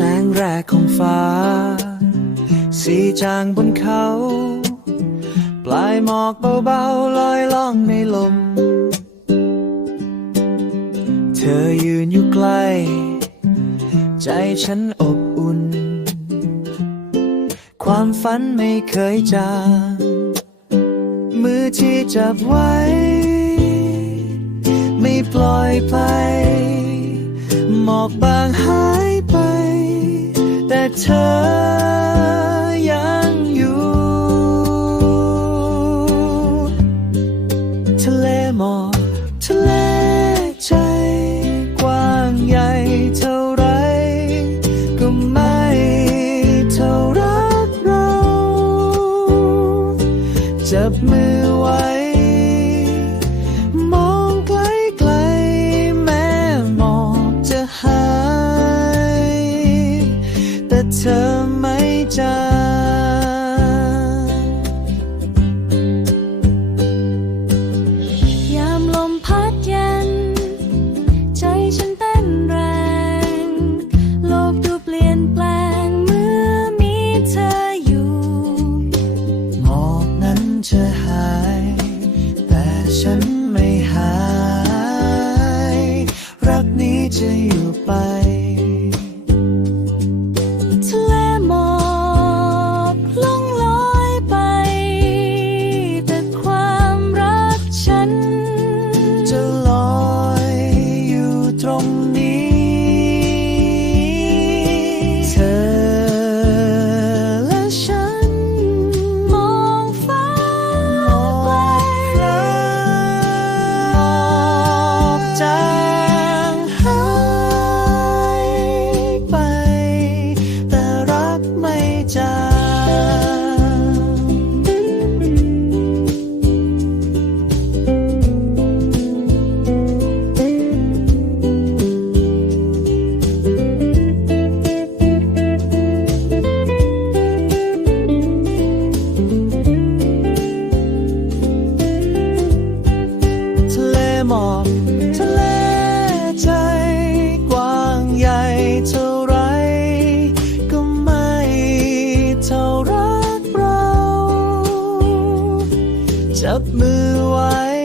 แสงแรกของฟ้า สีจางบนเขา ปลายหมอกเบาๆลอยล่องในลม เธอยืนอยู่ใกล้ ใจฉันอบอุ่น ความฝันไม่เคยจางมือที่จับไว้ ไม่ปล่อยไปหมอกบางหา เธอยังอยู่ ทะเลหมอกทะเลใจ กว้างใหญ่เท่าไร ก็ไม่เท่ารักเรา จับมือไว้ ยู่หมอกนั้นจะหาย แต่ฉันไม่หาย รักนี้จะอยู่ไป บมือไว้